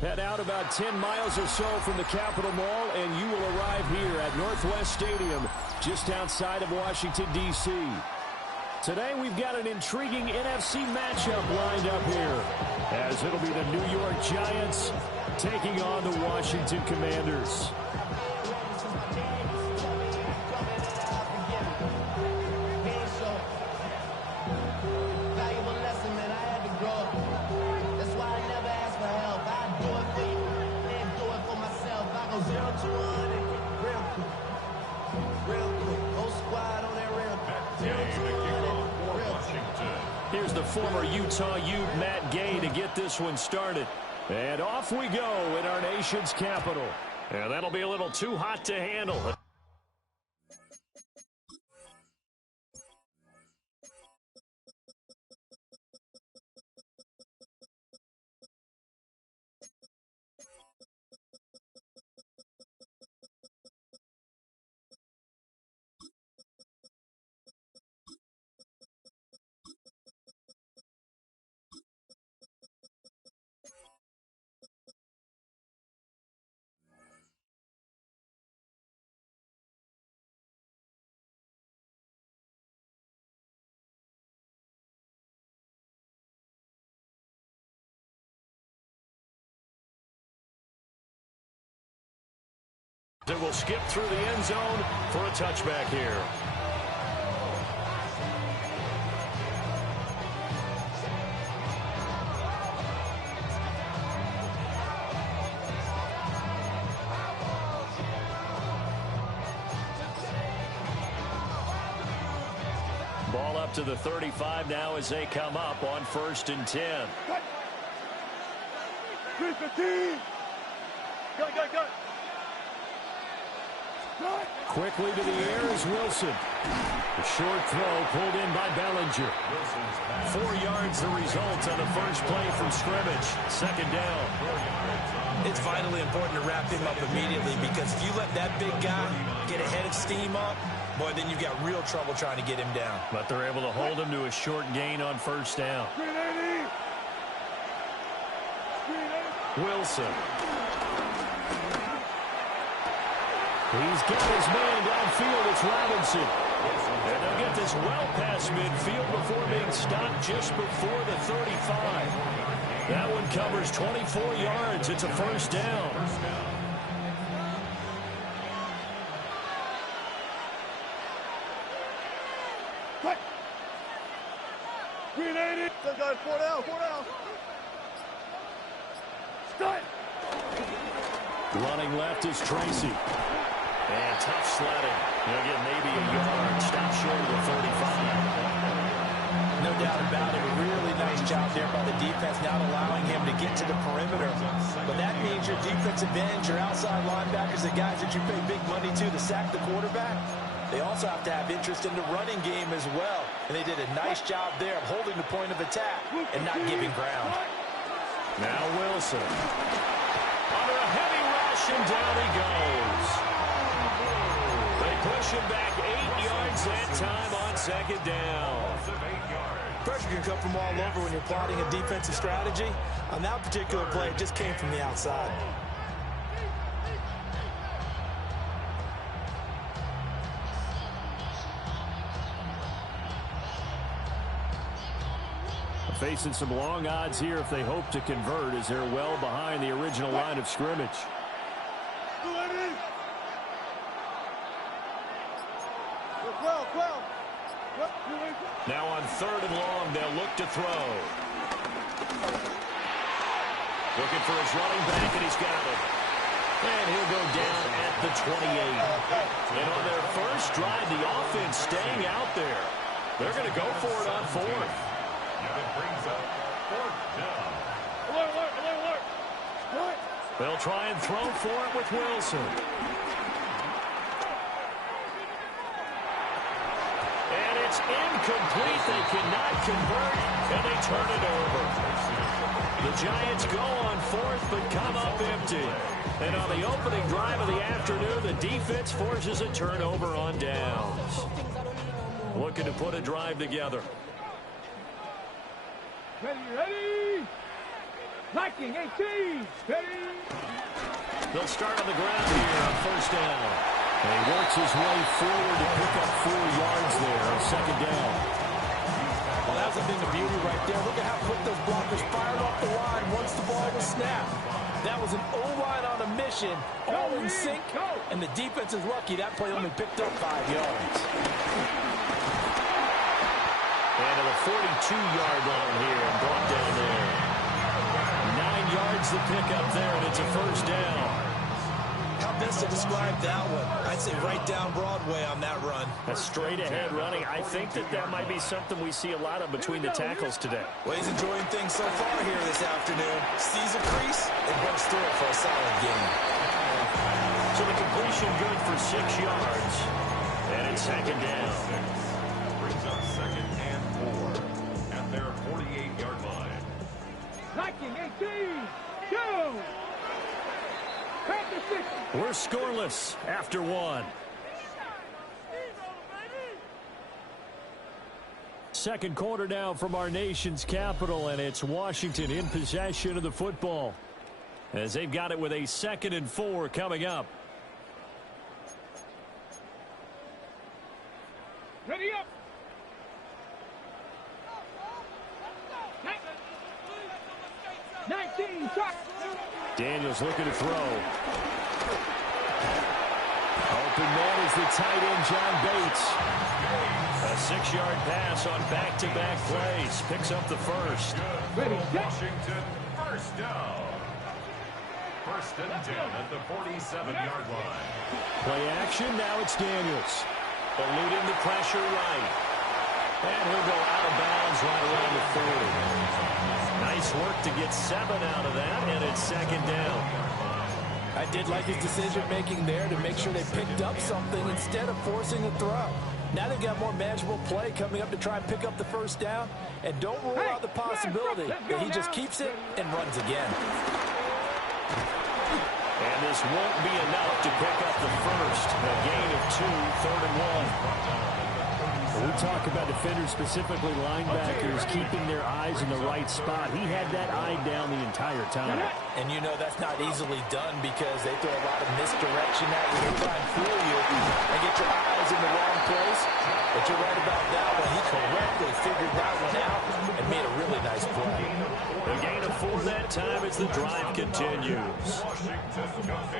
Head out about 10 miles or so from the Capitol Mall, and you will arrive here at Northwest Stadium, just outside of Washington, D.C. Today, we've got an intriguing NFC matchup lined up here, as it'll be the New York Giants taking on the Washington Commanders. Here's the former Utah Ute, Matt Gay, to get this one started. And off we go in our nation's capital. And that'll be a little too hot to handle. It will skip through the end zone for a touchback here. Ball up to the 35 now as they come up on 1st and 10. 3-15. Go. Quickly to the air is Wilson. The short throw pulled in by Bellinger. 4 yards the result on the first play from scrimmage. 2nd down. It's vitally important to wrap him up immediately, because if you let that big guy get ahead of steam up, boy, then you've got real trouble trying to get him down. But they're able to hold him to a short gain on 1st down. Wilson. He's got his man downfield. It's Robinson. And they'll get this well past midfield before being stopped just before the 35. That one covers 24 yards. It's a 1st down. Quick. 380. 4 down. Start. Running left is Tracy. And tough sledding. He'll get maybe a yard. Stop short of the 35. No doubt about it. A really nice job there by the defense, not allowing him to get to the perimeter. But that means your defensive ends, your outside linebackers, the guys that you pay big money to sack the quarterback, they also have to have interest in the running game as well. And they did a nice job there of holding the point of attack and not giving ground. Now Wilson. Under a heavy rush, and down he goes. They push him back 8 yards that time on 2nd down. Pressure can come from all over when you're plotting a defensive strategy. On that particular play, it just came from the outside. Facing some long odds here if they hope to convert, as they're well behind the original line of scrimmage. Now on 3rd and long, they'll look to throw. Looking for his running back, and he's got it. And he'll go down at the 28. And on their first drive, the offense staying out there. They're going to go for it on fourth. That brings up fourth down. Alert, alert, alert, alert. Alert. They'll try and throw for it with Wilson. And it's incomplete. They cannot convert, and they turn it over. The Giants go on fourth, but come up empty. And on the opening drive of the afternoon, the defense forces a turnover on downs. Looking to put a drive together. Ready, ready. Liking 18. Ready. They'll start on the ground here on first down. And he works his way forward to pick up 4 yards there on second down. Well, that's a thing of beauty right there. Look at how quick those blockers fired off the line once the ball was snapped. That was an O-line on a mission, all in sync, and the defense is lucky that play only picked up 5 yards. And to the 42-yard line here and brought down there. 9 yards to pick up there, and it's a first down. How best to describe that one? I'd say right down Broadway on that run. A straight-ahead running. I think that might be something we see a lot of between the tackles today. Well, he's enjoying things so far here this afternoon. Sees a crease and goes through it for a solid gain. So the completion good for 6 yards. And it's second down. Brings up second and 4 at their 48-yard line. Liking 18. Go. We're scoreless after 1. Second quarter now from our nation's capital, and it's Washington in possession of the football as they've got it with a 2nd and 4 coming up. Ready up. Daniels looking to throw. Open man is the tight end, John Bates. A 6-yard pass on back-to-back plays. Picks up the first. Washington, first down. First and 10 at the 47-yard line. Play action, now it's Daniels. Eluding the pressure right. And he'll go out of bounds right around the 40. Nice work to get 7 out of that, and it's second down. I did like his decision-making there to make sure they picked up something instead of forcing a throw. Now they've got more manageable play coming up to try and pick up the first down, and don't rule out the possibility that he just keeps it and runs again. And this won't be enough to pick up the first. A gain of 2, 3rd and 1. We talk about defenders, specifically linebackers, keeping their eyes in the right spot. He had that eye down the entire time. And you know that's not easily done because they throw a lot of misdirection at you to try and fool you and get your eyes in the wrong place. But you're right about that one. He correctly figured that one out and made a really nice play. A gain of 4 that time as the drive continues.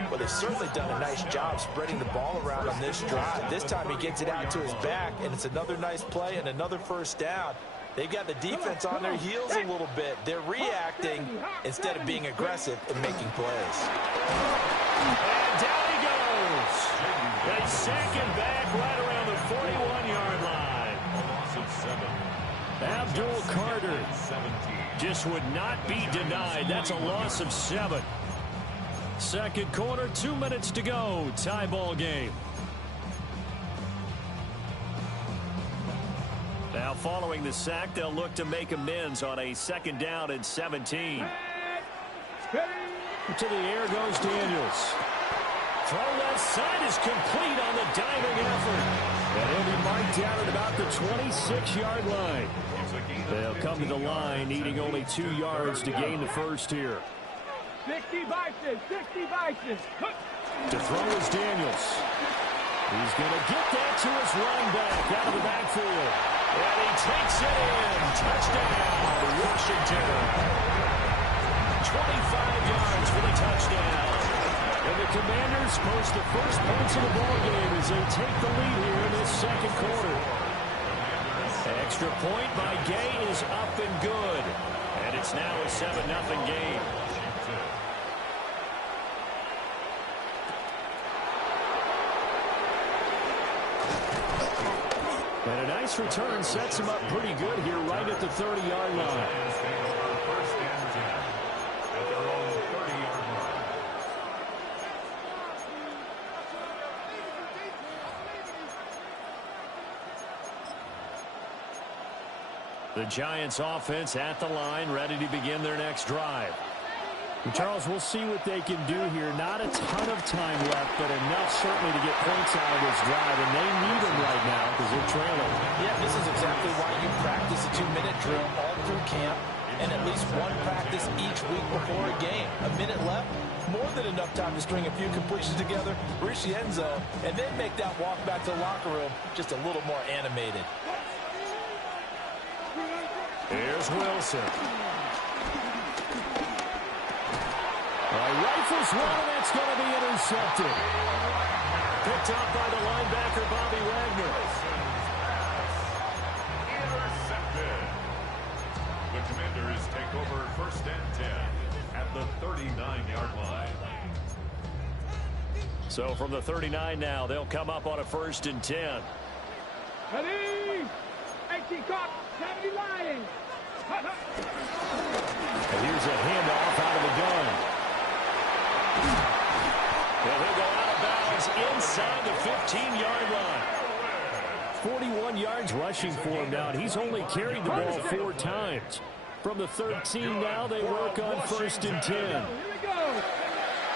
Well, they've certainly done a nice job spreading the ball around on this drive. This time he gets it out to his back, and it's another nice play and another first down. They've got the defense on their heels a little bit. They're reacting instead of being aggressive and making plays. And down he goes. They second back right around the 41-yard line. Abdul Carter just would not be denied. That's a loss of 7. Second quarter, 2 minutes to go. Tie ball game. Now following the sack, they'll look to make amends on a 2nd down and 17. To the air goes Daniels. Throw left side is complete on the diving effort. And he'll be marked down at about the 26-yard line. They'll come to the line, needing only 2 yards to gain the first here. 60 Bison, 60 Bison. To throw is Daniels. He's going to get that to his running back out of the backfield. And he takes it in. Touchdown, Washington. 25 yards for the touchdown. And the Commanders post the first points of the ballgame as they take the lead here in this second quarter. Extra point by Gay is up and good. And it's now a 7-0 game. And a nice return sets him up pretty good here right at the 30-yard line. First and 10 at their own 30-yard line. The Giants offense at the line, ready to begin their next drive. Charles, we'll see what they can do here. Not a ton of time left, but enough certainly to get points out of this drive, and they need them right now because they're trailing. Yeah, this is exactly why you practice a 2-minute drill all through camp and at least one practice each week before a game. A minute left, more than enough time to string a few completions together, reach the end zone, and then make that walk back to the locker room just a little more animated. Here's Wilson. Rifles one, and that's going to be intercepted. Picked up by the linebacker, Bobby Wagner. Intercepted. The Commanders take over first and 10 at the 39-yard line. So from the 39 now, they'll come up on a first and 10. Ready? 18 caught, 70 Lions. And here's a handoff out of the gun. Well, he'll go out of bounds inside the 15-yard line. 41 yards rushing for him now, and he's only carried the ball 4 times. From the 13 now, they work on first and 10. Here we go.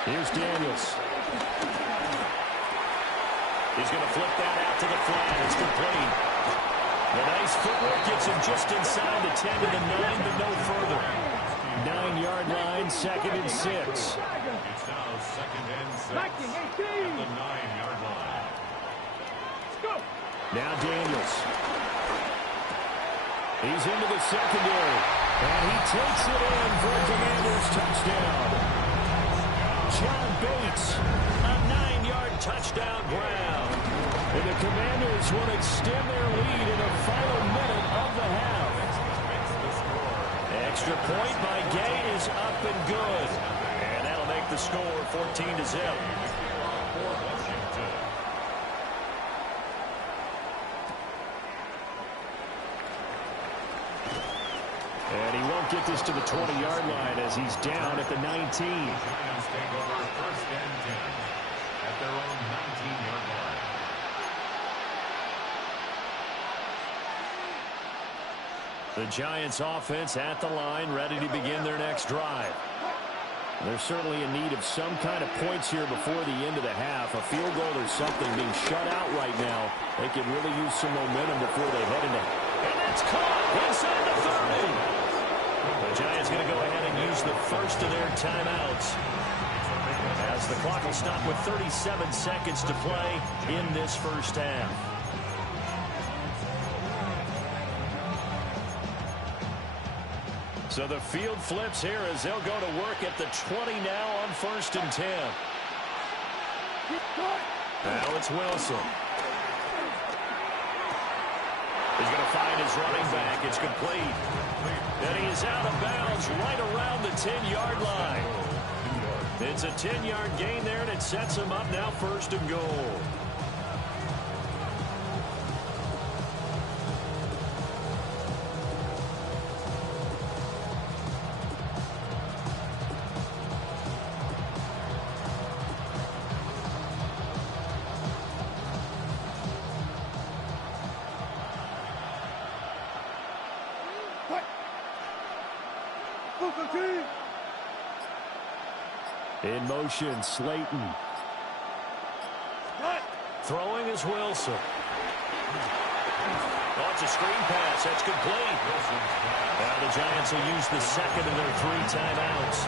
Here's Daniels. He's going to flip that out to the flat. It's complete. The nice footwork gets him just inside the 10 to the 9, but no further. 9-yard line, second and 6. It's now second and 6 at the 9-yard line. Go. Now Daniels. He's into the secondary. And he takes it in for a Commanders touchdown. John Bates, a 9-yard touchdown grab. And the Commanders will extend their lead in the final minute of the half. Extra point by Gay is up and good. And that'll make the score 14-0. And he won't get this to the 20-yard line as he's down at the 19. Giants take over first and 10 at their own 19-yard line. The Giants offense at the line, ready to begin their next drive. They're certainly in need of some kind of points here before the end of the half. A field goal or something being shut out right now. They could really use some momentum before they head into. And that's caught inside the 30. The Giants going to go ahead and use the first of their timeouts, as the clock will stop with 37 seconds to play in this first half. So the field flips here as they'll go to work at the 20 now on first and 10. Now it's Wilson. He's going to find his running back. It's complete. And he is out of bounds right around the 10-yard line. It's a 10-yard gain there, and it sets him up now first and goal. In motion, Slayton. Throwing is Wilson. Oh, it's a screen pass. That's complete. Now the Giants will use the second of their 3 timeouts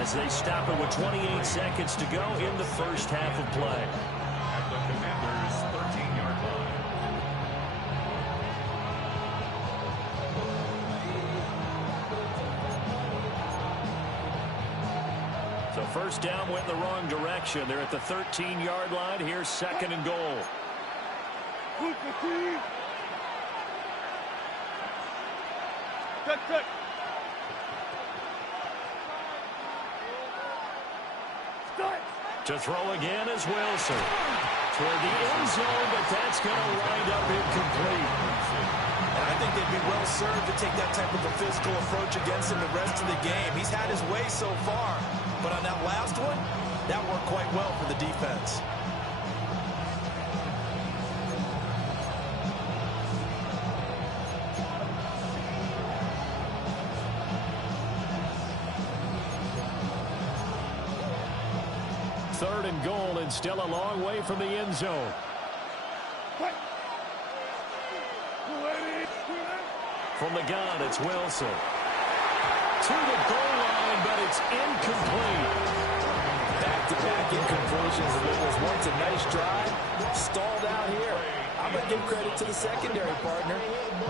as they stop it with 28 seconds to go in the first half of play. At the Commanders' 13-yard line. So first down went in the wrong direction. They're at the 13-yard line. Here's second and goal. Good. To throw again is Wilson. toward the end zone, but that's going to wind up incomplete. And I think they'd be well served to take that type of a physical approach against him the rest of the game. He's had his way so far, but on that last one, that worked quite well for the defense. Third and goal, and still a long way from the end zone. From the gun, it's Wilson. To the goal line, but it's incomplete. Back-to-back incompletions. It was once a nice drive, stalled out here. I'm going to give credit to the secondary partner.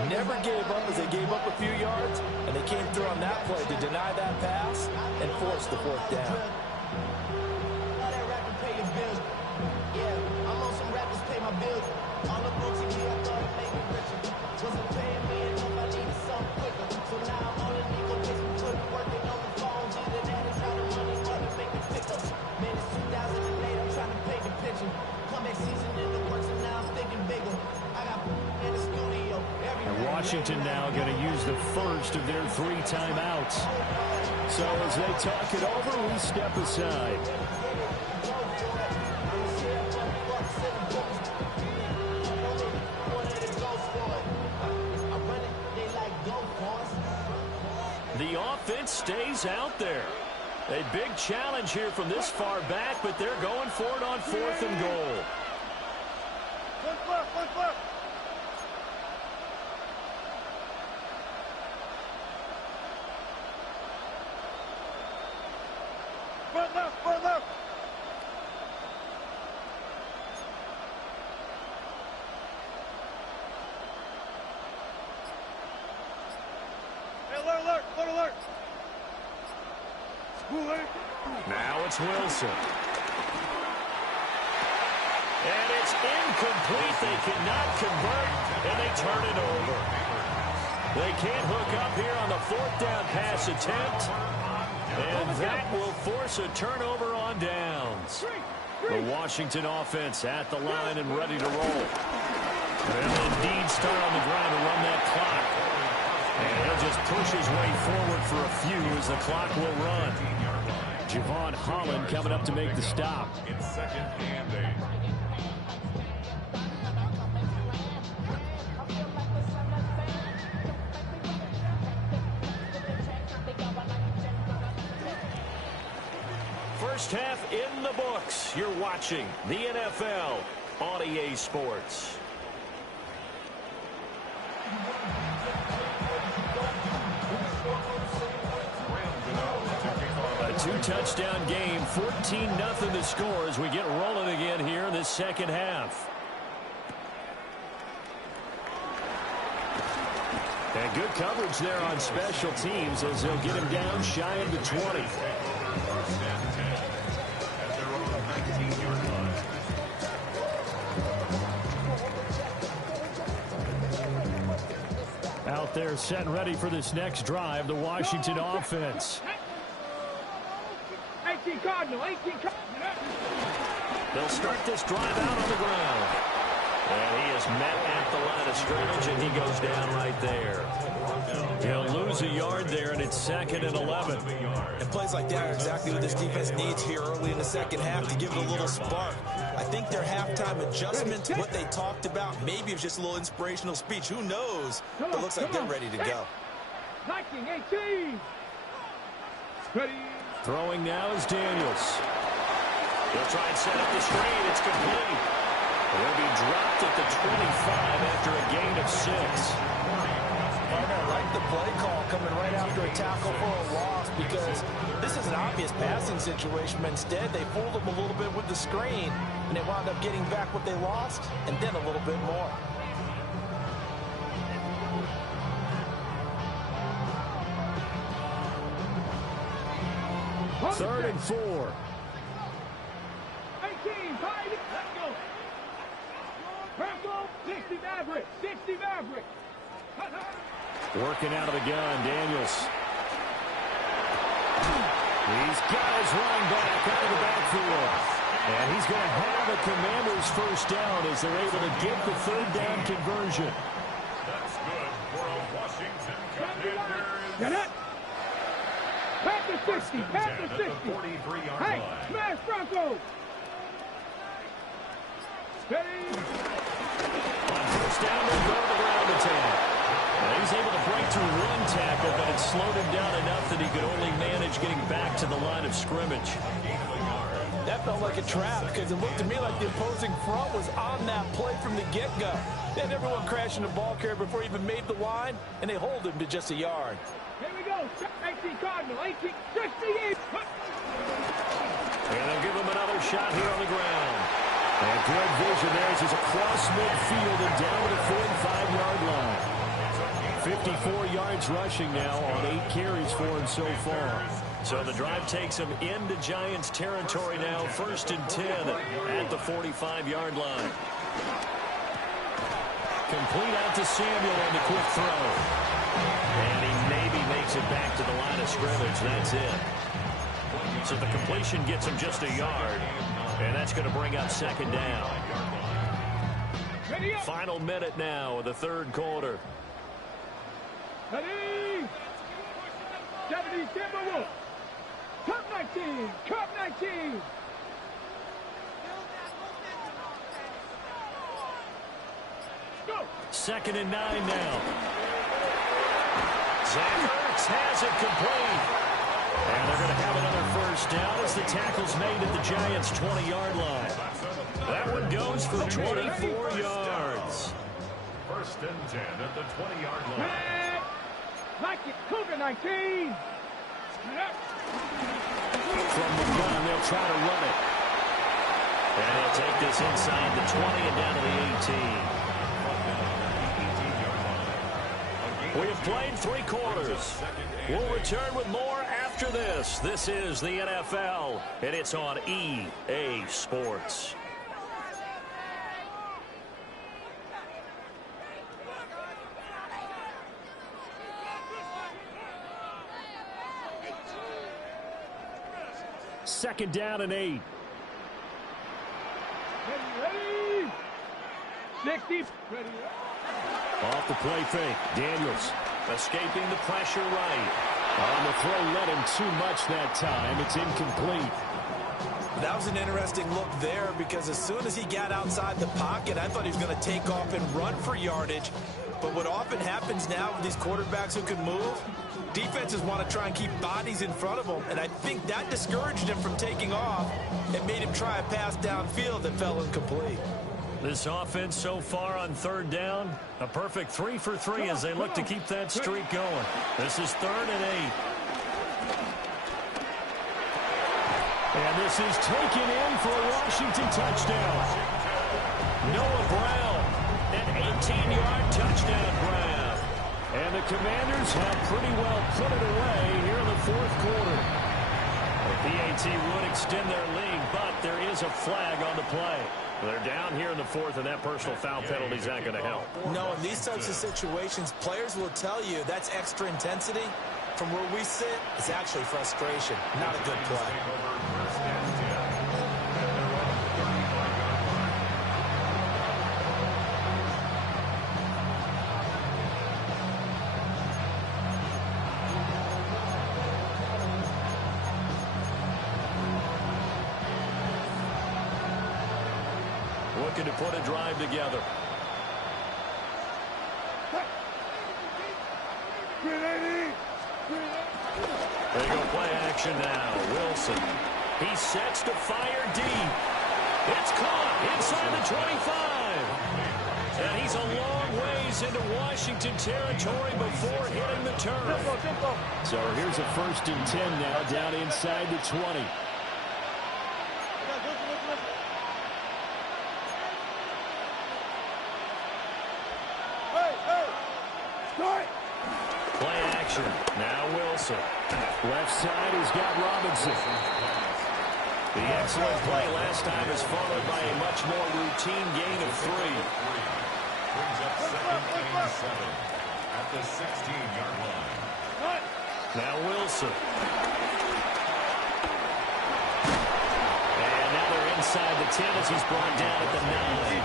Never gave up as they gave up a few yards, and they came through on that play to deny that pass and force the fourth down. And Washington now going to use the first of their 3 timeouts. So as they talk it over, we step aside. The offense stays out there. A big challenge here from this far back, but they're going for it on 4th and goal. Now it's Wilson. And it's incomplete. They cannot convert, and they turn it over. They can't hook up here on the 4th down pass attempt. And that will force a turnover on downs. The Washington offense at the line and ready to roll. They'll indeed start on the ground to run that clock. And he'll just push his way forward for a few as the clock will run. Javon Holland coming up to make the stop. In 2nd and 8. First half in the books. You're watching the NFL on EA Sports. A 2-touchdown game, 14-0 the score as we get rolling again here in this second half. And good coverage there on special teams as they'll get him down shy of the 20. Out there set and ready for this next drive, the Washington offense. 18 Cardinal, 18 Cardinal. They'll start this drive out on the ground. And he is met at the line of scrimmage, and he goes down right there. He'll lose a yard there, and it's 2nd and 11. And plays like that are exactly what this defense needs here early in the second half to give it a little spark. I think their halftime adjustment, what they talked about, maybe it was just a little inspirational speech. Who knows? But it looks like they're ready to go. 19, 18. Ready. Throwing now is Daniels. He'll try and set up the screen. It's complete. They'll be dropped at the 25 after a gain of 6. Partner, I like the play call coming right after a tackle for a loss because this is an obvious passing situation, but instead they fooled them a little bit with the screen, and they wound up getting back what they lost and then a little bit more. Third and 4. 18, fight it. Let's go. Purple, 60 Maverick, 60 Maverick. Working out of the gun, Daniels. He's got his running back out of the backfield. And he's going to have a Commanders first down as they're able to get the third down conversion. That's good for a Washington Commanders. Get it. Pat the 60. Pat the 60. 43-yard Hey, line. smash Bronco. Ready. On first down, they'll go to the ground attack. And he's able to break through one tackle, but it slowed him down enough that he could only manage getting back to the line of scrimmage. That felt like a trap because it looked to me like the opposing front was on that play from the get-go. They had everyone crashing the ball carrier before he even made the line, and they hold him to just a yard. Here we go. 18 Cardinal. 18. 68. And they'll give him another shot here on the ground. And good vision there as he's across midfield and down to the 45-yard line. 54 yards rushing now on 8 carries for him so far. So the drive takes him into Giants territory now, 1st and 10 at the 45-yard line. Complete out to Samuel on the quick throw. And he maybe makes it back to the line of scrimmage. That's it. So the completion gets him just a yard. And that's going to bring up 2nd down. Final minute now of the 3rd quarter. Ready. 70 Timberwolves. Cup 19. Cup 19. Go. 2nd and 9 now. Zach Ertz has it complete. And they're going to have another first down as the tackle's made at the Giants' 20-yard line. That one goes for 24 yards. 1st and 10 at the 20-yard line. Like it. Cougar 19. From the gun, they'll try to run it. And he'll take this inside the 20 and down to the 18. We have played 3 quarters. We'll return with more after this. This is the NFL, and it's on EA Sports. Second down and 8. Ready. 60. Ready. Off the play fake. Daniels escaping the pressure right. On the throw, let him too much that time. It's incomplete. That was an interesting look there because as soon as he got outside the pocket, I thought he was going to take off and run for yardage. But what often happens now with these quarterbacks who can move, defenses want to try and keep bodies in front of them, and I think that discouraged him from taking off and made him try a pass downfield that fell incomplete. This offense so far on 3rd down, a perfect 3 for 3 as they look to keep that streak going. This is 3rd and 8. And this is taken in for a Washington touchdown. Noah Brown, an 18-yard touchdown grab. And the Commanders have pretty well put it away here in the 4th quarter. The PAT would extend their lead, but there is a flag on the play. They're down here in the 4th, and that personal foul penalty is not going to help. No, in these types of situations, players will tell you that's extra intensity. From where we sit, it's actually frustration, not a good play. Looking to put a drive together. They go play action now. Wilson. He sets to fire deep. It's caught inside the 25. And he's a long ways into Washington territory before hitting the turf. So here's a 1st and 10 now down inside the 20. Play action. Now Wilson. Left side, he's got Robinson. The excellent play last time is followed by a much more routine gain of 3. Brings up 2nd and 7 at the 16-yard line. Now Wilson. And now they're inside the 10 as he's brought down at the 9.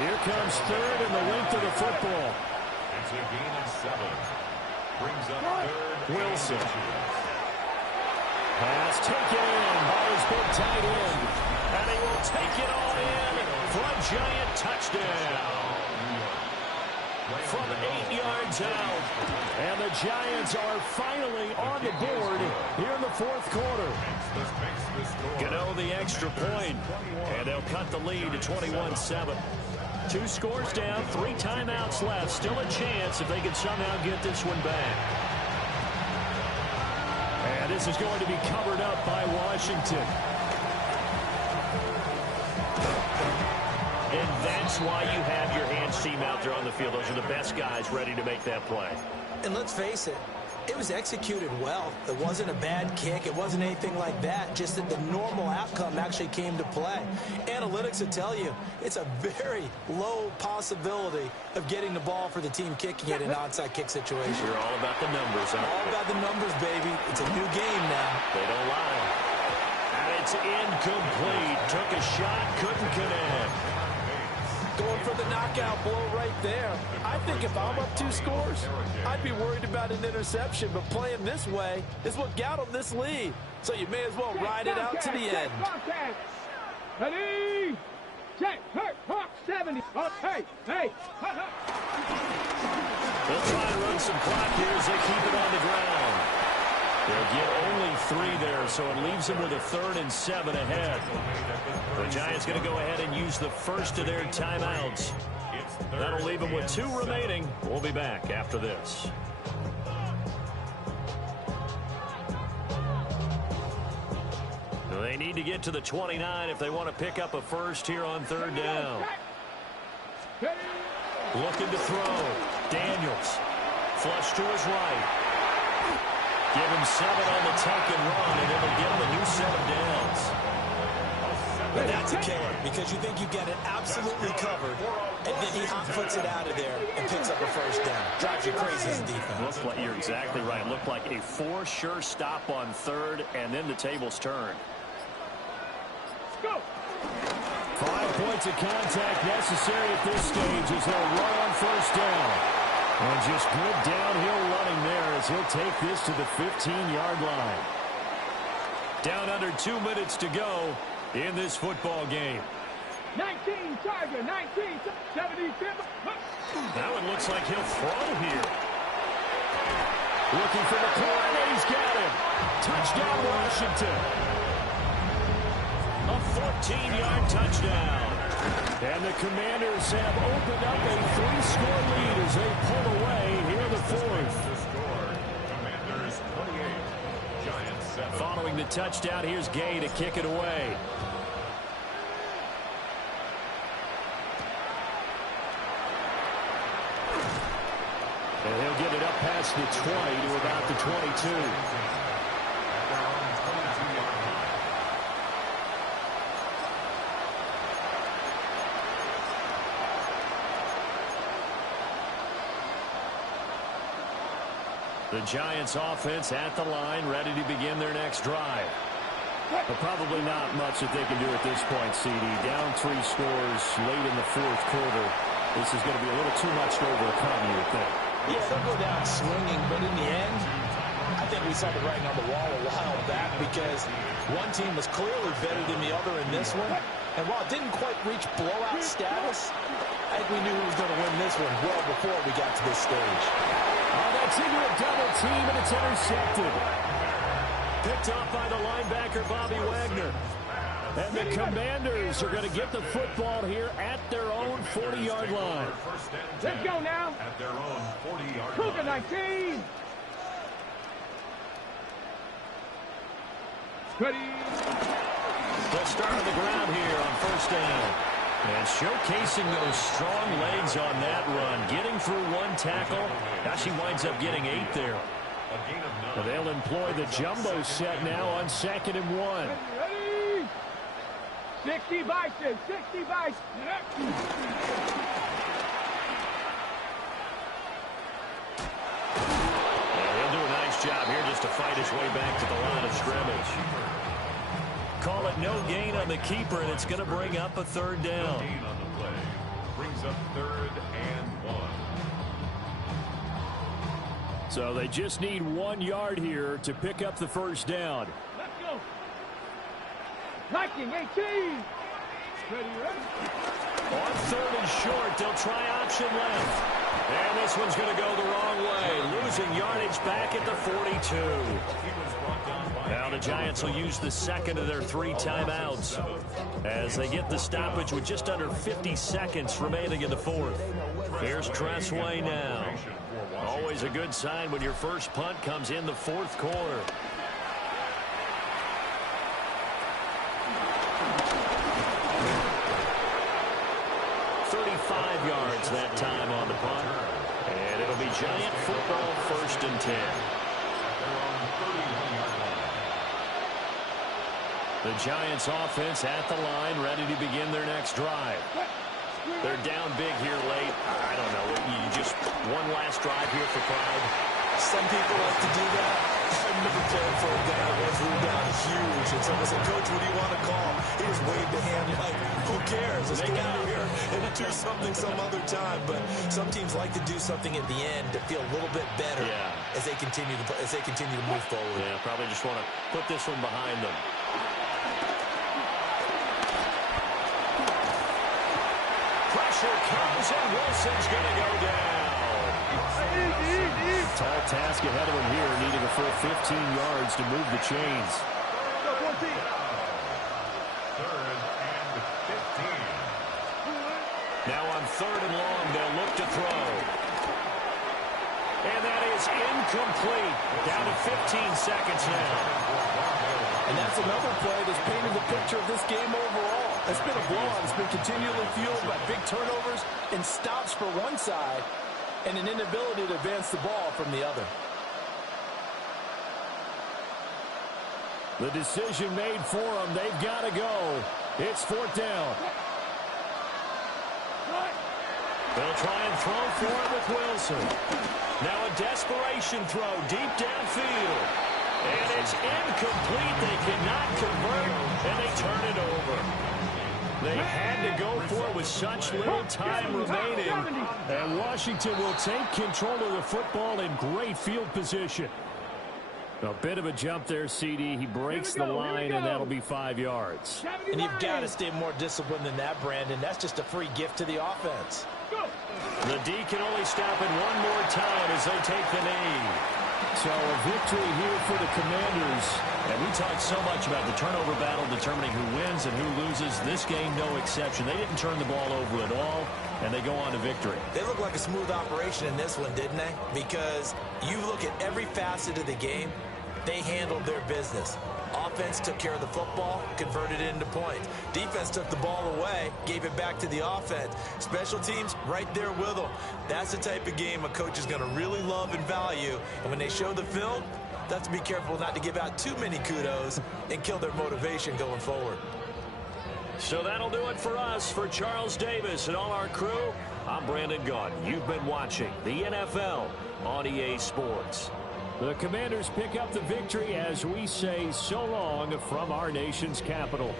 Here comes third and the length of the football. It's a gain of 7. Brings up third. Wilson. Pass taken in by his big tight end. And he will take it all in for a giant touchdown. From 8 yards out. And the Giants are finally on the board here in the fourth quarter. Gano the extra point. And they'll cut the lead to 21-7. 2 scores down, 3 timeouts left. Still a chance if they can somehow get this one back. And this is going to be covered up by Washington. And that's why you have your hands team out there on the field. Those are the best guys ready to make that play. And let's face it, it was executed well. It wasn't a bad kick. It wasn't anything like that. Just that the normal outcome actually came to play. Analytics will tell you it's a very low possibility of getting the ball for the team kicking it in an onside kick situation. You're all about the numbers, huh? All about the numbers, baby. It's a new game now. They don't lie. And it's incomplete. Took a shot, couldn't connect. Going for the knockout blow right there. I think if I'm up 2 scores, I'd be worried about an interception, but playing this way is what got them this lead. So you may as well ride it out to the end. Ready? Check. Hurt. 70. Hey. They'll try to run some clock here as they keep it on the ground. They'll get only 3 there, so it leaves them with a 3rd and 7 ahead. The Giants going to go ahead and use the first of their timeouts. That'll leave them with 2 remaining. We'll be back after this. They need to get to the 29 if they want to pick up a first here on 3rd down. Looking to throw. Daniels. Flush to his right. Give him 7 on the tuck and run, and it'll give him a new set of downs. But that's a killer because you think you get it absolutely covered, and then he hot-foots it out of there and picks up a first down. Drives you crazy as a defense. Looks like you're exactly right. Looked like a 4 sure stop on 3rd, and then the tables turned. Go. 5 points of contact necessary at this stage as they'll run on first down. And just good downhill running there as he'll take this to the 15-yard line. Down under 2 minutes to go in this football game. 19, Tiger, 19, 77. Now it looks like he'll throw here. Looking for the corner, and he's got him. Touchdown, Washington. A 14-yard touchdown. And the Commanders have opened up a 3-score lead as they pull away here in the 4th. Commanders 28, Giants 7. Following the touchdown, here's Gay to kick it away. And he'll get it up past the 20 to about the 22. The Giants offense at the line, ready to begin their next drive. But probably not much that they can do at this point, CD. Down 3 scores late in the 4th quarter. This is going to be a little too much to overcome, you would think. Yeah, they'll go down swinging, but in the end, I think we saw the writing on the wall a while back because one team was clearly better than the other in this one. And while it didn't quite reach blowout status, I think we knew who was going to win this one well before we got to this stage. Oh, that's into a double team, and it's intercepted. Picked off by the linebacker, Bobby Wagner. And the Commanders are going to get the football here at their own 40-yard line. Let's go now. At their own 40-yard Cougar line. 19. Ready. They'll start on the ground here on first down. And showcasing those strong legs on that run. Getting through 1 tackle. Now she winds up getting 8 there. A gain of 9. And they'll employ the jumbo set now on 2nd and 1. Ready. 60 vices. 60 vices. Yeah, he'll do a nice job here just to fight his way back to the line of scrimmage. call it no gain on the keeper, and it's going to bring up a third down. No gain on the play. Brings up 3rd and 1. So they just need 1 yard here to pick up the first down. Let's go. Liking 18. Ready, ready. On 3rd and short, they'll try option left. And this one's going to go the wrong way, losing yardage back at the 42. Now the Giants will use the second of their 3 timeouts as they get the stoppage with just under 50 seconds remaining in the 4th. Here's Tressway now. Always a good sign when your first punt comes in the 4th quarter. Yards that time on the punt. And it'll be Giant football, 1st and 10. The Giants offense at the line, ready to begin their next drive. They're down big here late. I don't know. You just one last drive here for pride. Some people like to do that. I remember playing for a guy that was ruled down huge. And someone said, Coach, what do you want to call? He just waved a hand like, who cares? Let's get out of here and do something some other time. But some teams like to do something at the end to feel a little bit better as they continue to move forward. Yeah, probably just want to put this one behind them. Pressure comes and Wilson's going to go down. Tall task ahead of him here, needing a full 15 yards to move the chains. 3rd and 15. Now on 3rd and long, they'll look to throw. And that is incomplete. Down to 15 seconds now. And that's another play that's painted the picture of this game overall. It's been a blowout. It's been continually fueled by big turnovers and stops for one side and an inability to advance the ball from the other. The decision made for them. They've got to go. It's 4th down. They'll try and throw for it with Wilson. Now a desperation throw deep downfield. And it's incomplete. They cannot convert, and they turn it over. They had to go for it with such little time remaining. And Washington will take control of the football in great field position. A bit of a jump there, CD. He breaks the line, and that'll be 5 yards. And you've got to stay more disciplined than that, Brandon. That's just a free gift to the offense. The D can only stop it one more time as they take the knee. So a victory here for the Commanders. And we talked so much about the turnover battle determining who wins and who loses. This game, no exception. They didn't turn the ball over at all, and they go on to victory. They look like a smooth operation in this one, didn't they? Because you look at every facet of the game, they handled their business. Offense took care of the football, converted it into points. Defense took the ball away, gave it back to the offense. Special teams, right there with them. That's the type of game a coach is going to really love and value. And when they show the film, they have to be careful not to give out too many kudos and kill their motivation going forward. So that'll do it for us. For Charles Davis and all our crew, I'm Brandon Gaudin. You've been watching the NFL on EA Sports. The Commanders pick up the victory as we say so long from our nation's capital.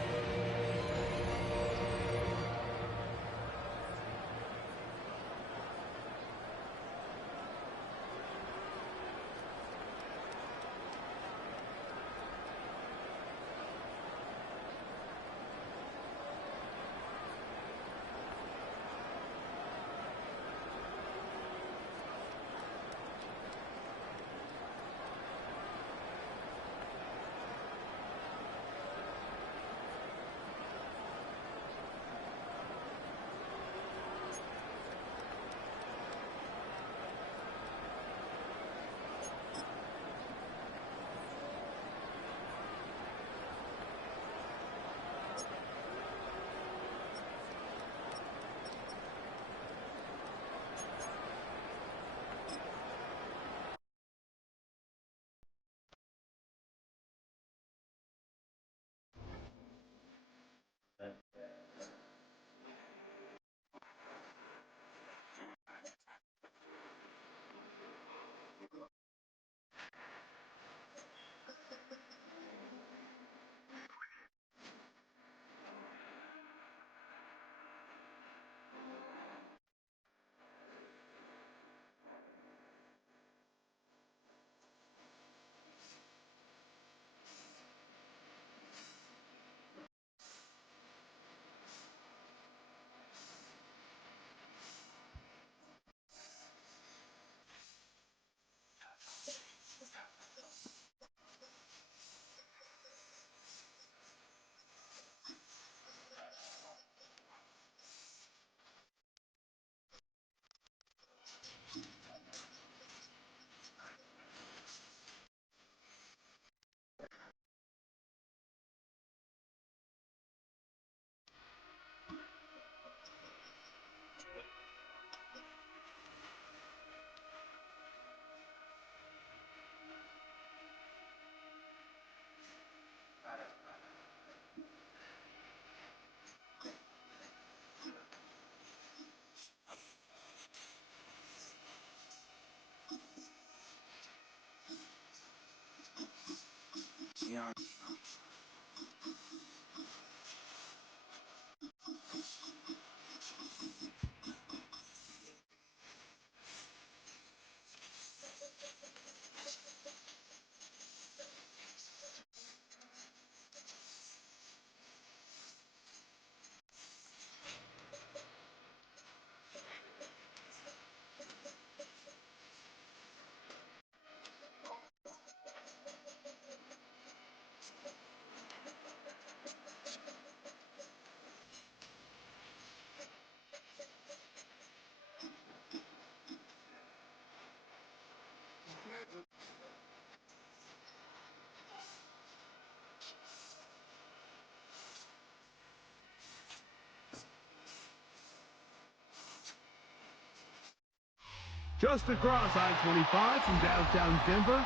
Just across I-25 from downtown Denver,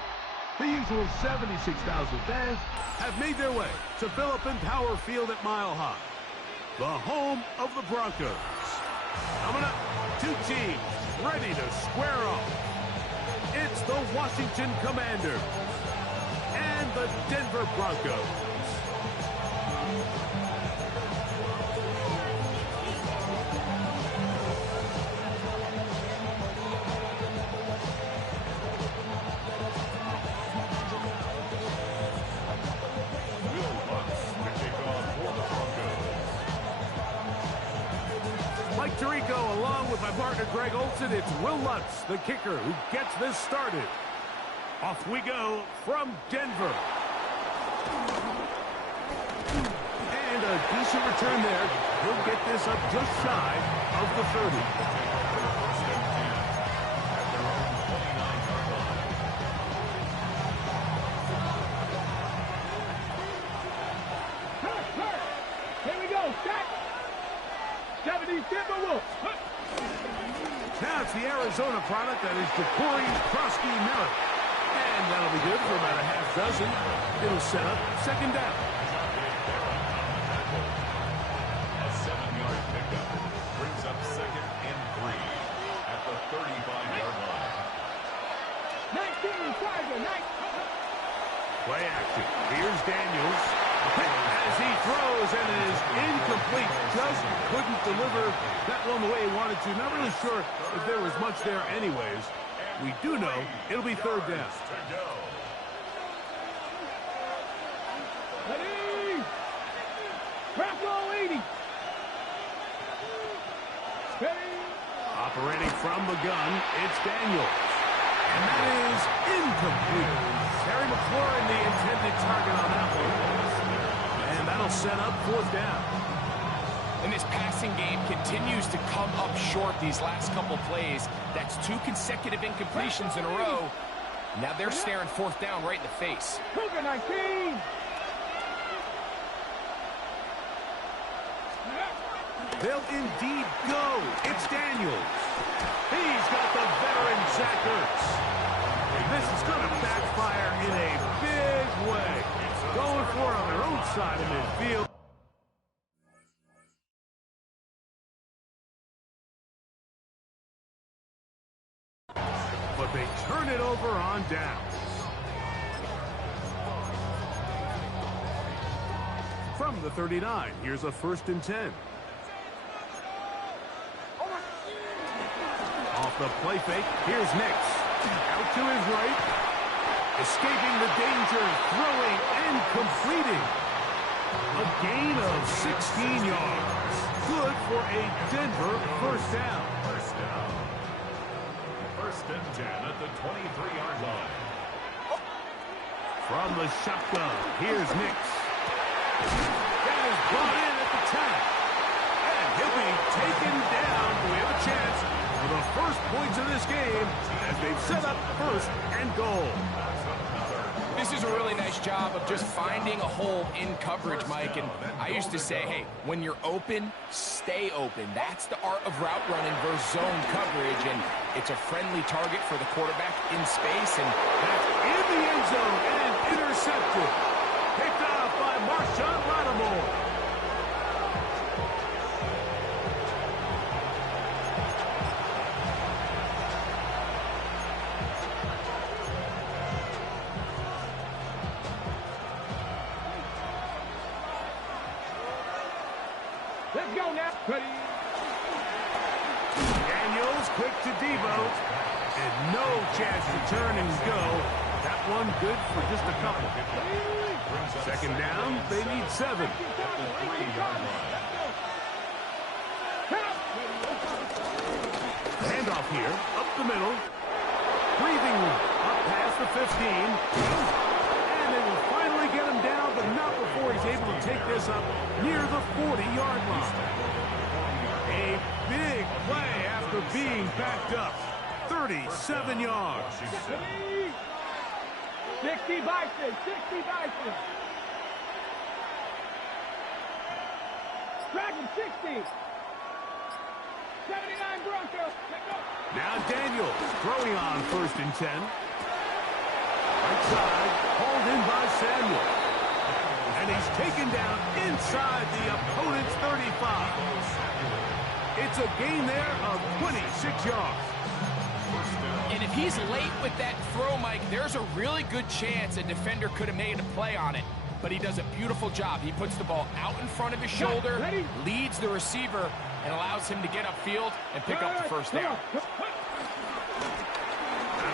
the usual 76,000 fans have made their way to Philip Power Field at Mile High, the home of the Broncos. Coming up, two teams ready to square off. It's the Washington Commanders and the Denver Broncos. Along with my partner Greg Olson, it's Will Lutz, the kicker, who gets this started. Off we go from Denver. And a decent return there. He'll get this up just shy of the 30. Now it's the Arizona product that is Jacory Krosky Miller. And that'll be good for about a half dozen. It'll set up second down. A 7-yard pickup brings up 2nd and 3 at the 35-yard line. 19, Tiger, 19. Play action. Here's Daniels. As he throws, and it is incomplete. Just couldn't deliver that one the way he wanted to. Not really sure if there was much there anyways. We do know it'll be third down. Ready? Bravo 80. Ready? Operating from the gun, it's Daniels. And that is incomplete. Terry McLaurin, the intended target on that one. And that'll set up fourth down. And this passing game continues to come up short these last couple plays. That's 2 consecutive incompletions in a row. Now they're staring fourth down right in the face. Cougar 19. They'll indeed go. It's Daniels. He's got the veteran Zach Ertz. This is going to backfire in a big way. Going for it on their own side of midfield. But they turn it over on downs. From the 39, here's a 1st and 10. Off the play fake, here's Nix. Out to his right. Escaping the danger, throwing and completing. A gain of 16 yards. Good for a Denver first down. First and 10 at the 23-yard line. From the shotgun, here's Nix. That is brought in at the 10. And he'll be taken down. We have a chance for the first points of this game as they've set up 1st and goal. This is a really nice job of just finding a hole in coverage, Mike. And I used to say, hey, when you're open, stay open. That's the art of route running versus zone coverage. And it's a friendly target for the quarterback in space. And that's in the end zone and intercepted. Picked off by Marshawn Lattimore. Let's go now. Ready. Daniels quick to Devo. And no chance to turn and go. That one good for just a couple. Second down, they need 7. Handoff here, up the middle. Breathing up past the 15. And they will finally get him down, but not before he's able to take this up near the 40-yard line. A big play after being backed up. 37 yards. 60 Bison, 60 Bison. Dragon 60. 79 Broncos. Now Daniels throwing on 1st and 10. Right side, hauled in by Samuel. And he's taken down inside the opponent's 35. It's a gain there of 26 yards. And if he's late with that throw, Mike, there's a really good chance a defender could have made a play on it. But he does a beautiful job. He puts the ball out in front of his shoulder, leads the receiver, and allows him to get upfield and pick up the first down. Out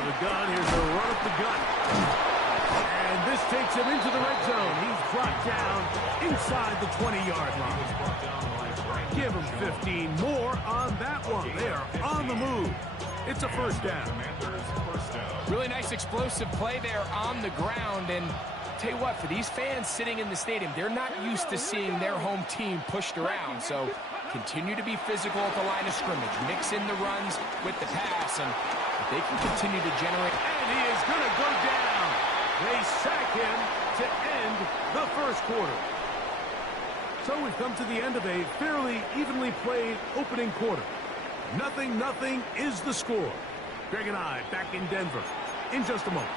of the gun, here's a run up the gut. And this takes him into the red zone. He's brought down inside the 20-yard line. Give him 15 more on that one. They are on the move. It's a first down. Really nice explosive play there on the ground. And tell you what, for these fans sitting in the stadium, they're not used to seeing their home team pushed around. So continue to be physical at the line of scrimmage. Mix in the runs with the pass, and they can continue to generate. And he is going to go down. They sack him to end the first quarter. So we've come to the end of a fairly evenly played opening quarter. 0-0 is the score. Greg and I back in Denver in just a moment.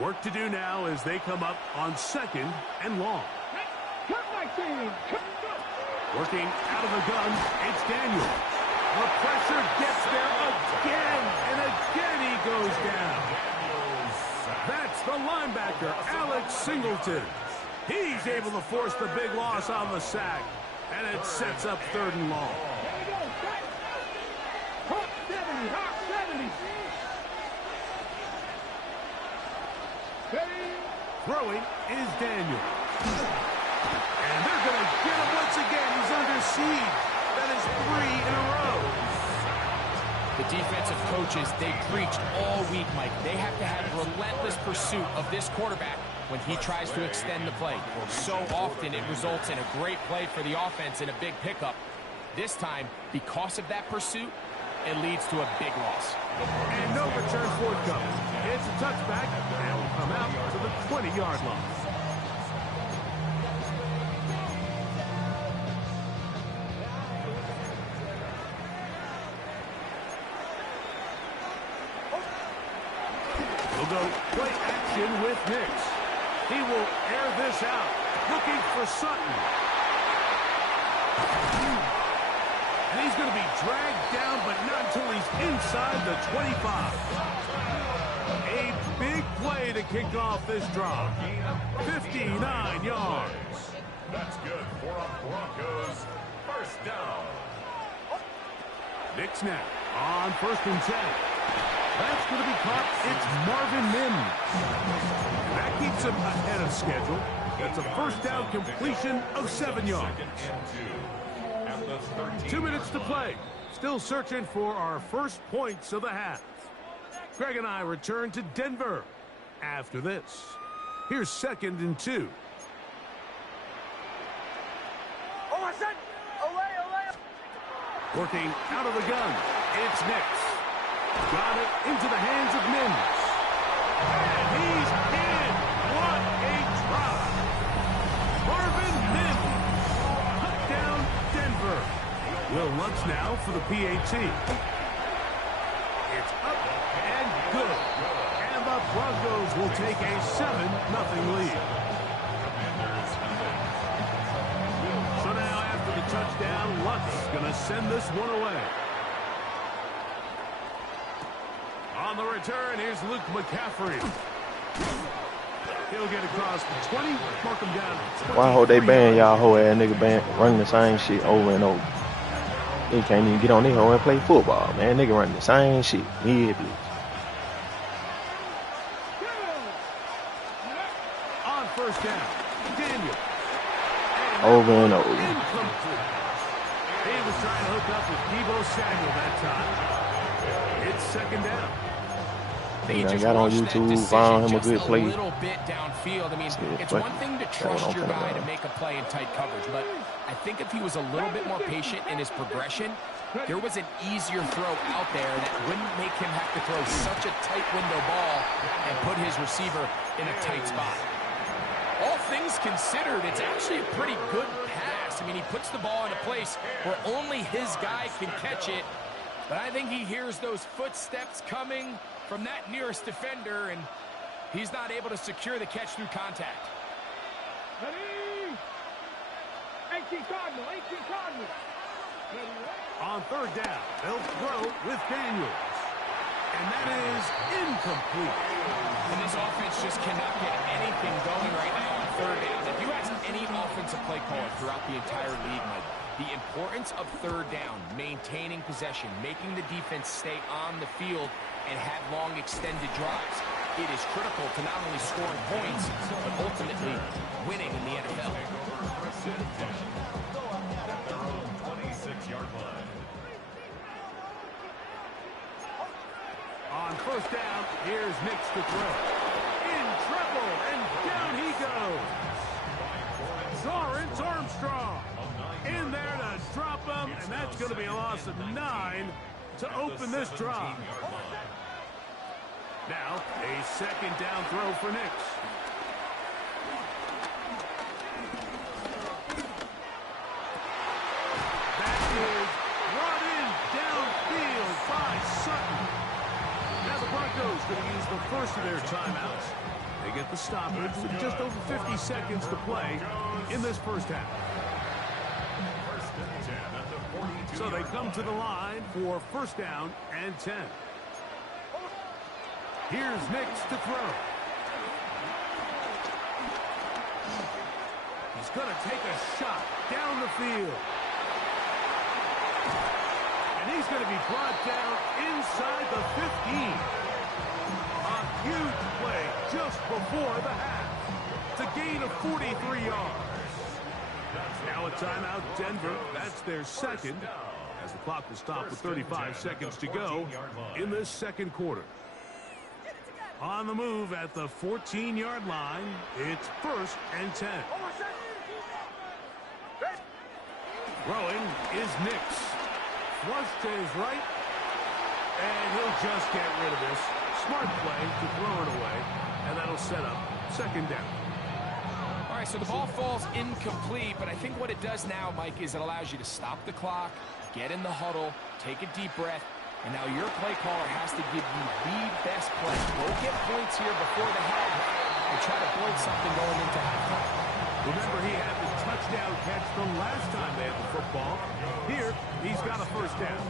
Work to do now as they come up on 2nd and long. Cut my team. Working out of the gun, it's Daniels. The pressure gets there again, and again he goes down. That's the linebacker, Alex Singleton. He's able to force the big loss on the sack, and it sets up 3rd and long. There we go. Hawk 70. Hawk 70. Throwing is Daniel. And they're going to get him once again. He's under siege. That is 3 in a row. The defensive coaches, they preached all week, Mike. They have to have relentless pursuit of this quarterback when he tries to extend the play. So often it results in a great play for the offense and a big pickup. This time, because of that pursuit, it leads to a big loss. And no return forthcoming. It's a touchback, and will come out to the 20-yard line. We'll go play action with Nix. He will air this out, looking for Sutton. And he's going to be dragged down, but not until he's inside the 25. A big play to kick off this drive. 59 yards. That's good for a Broncos first down. Nick snap on 1st and 10. That's going to be caught. It's Marvin Mims. That keeps him ahead of schedule. That's a first down completion of 7 yards. 2 minutes to play. Still searching for our first points of the half. Greg and I return to Denver after this. Here's 2nd and 2. Working out of the gun. It's Nix. Got it into the hands of Mims. And he's in. What a drop. Marvin Mims. Touchdown, Denver. Will Lutz now for the PAT. It's up and good. And the Broncos will take a 7-0 lead. So now after the touchdown. Luck's going to send this one away. On the return, here's Luke McCaffrey. He'll get across the 20, mark him down. Why hold they ban y'all whole ass nigga running the same shit over and over? They can't even get on their hoe and play football, man. Nigga running the same shit. Yeah, bitch. On first down, Daniel. Over and over. Incomplete. He was trying to hook up with Deebo Samuel that time. It's second down. They I just got on rushed that YouTube, decision found him a just good play. little bit downfield. I mean, it's but one thing to that trust one your I'm guy finna to make a play in tight coverage, but I think if he was a little bit more patient in his progression, there was an easier throw out there that wouldn't make him have to throw such a tight window ball and put his receiver in a tight spot. All things considered, it's actually a pretty good pass. I mean, he puts the ball in a place where only his guy can catch it, but I think he hears those footsteps coming from that nearest defender, and he's not able to secure the catch through contact. Ready? 18 Cardinal, 18 Cardinal. On third down, they'll throw with Daniels. And that is incomplete. And this offense just cannot get anything going right now on third down. If you ask any offensive play caller throughout the entire league, Mike, the importance of third down, maintaining possession, making the defense stay on the field, and have long extended drives. It is critical to not only scoring points, but ultimately winning in the NFL. 26-yard line. On first down, here's Nix to throw. In trouble, and down he goes. Lawrence Armstrong in there to drop him, and that's going to be a loss of 9 to open this drive. Now, a second down throw for Nix. That is brought in downfield by Sutton. Now the Broncos going to use the first of their timeouts. They get the stoppage with just over 50 seconds to play in this first half. So they come to the line for first down and 10. Here's Nix to throw. He's going to take a shot down the field. And he's going to be brought down inside the 15. A huge play just before the half to gain a 43 yards. Now a timeout, Denver. That's their second, as the clock will stop with 35 seconds to go in this second quarter. On the move at the 14-yard line, it's first and 10. Throwing is Nix. Flush to his right, and he'll just get rid of this. Smart play to throw it away, and that'll set up second down. All right, so the ball falls incomplete, but I think what it does now, Mike, is it allows you to stop the clock, get in the huddle, take a deep breath, and now your play caller has to give you the best play. Go get points here before the half and try to build something going into halftime. Remember, he had the touchdown catch the last time they had the football. Here, he's got a first down.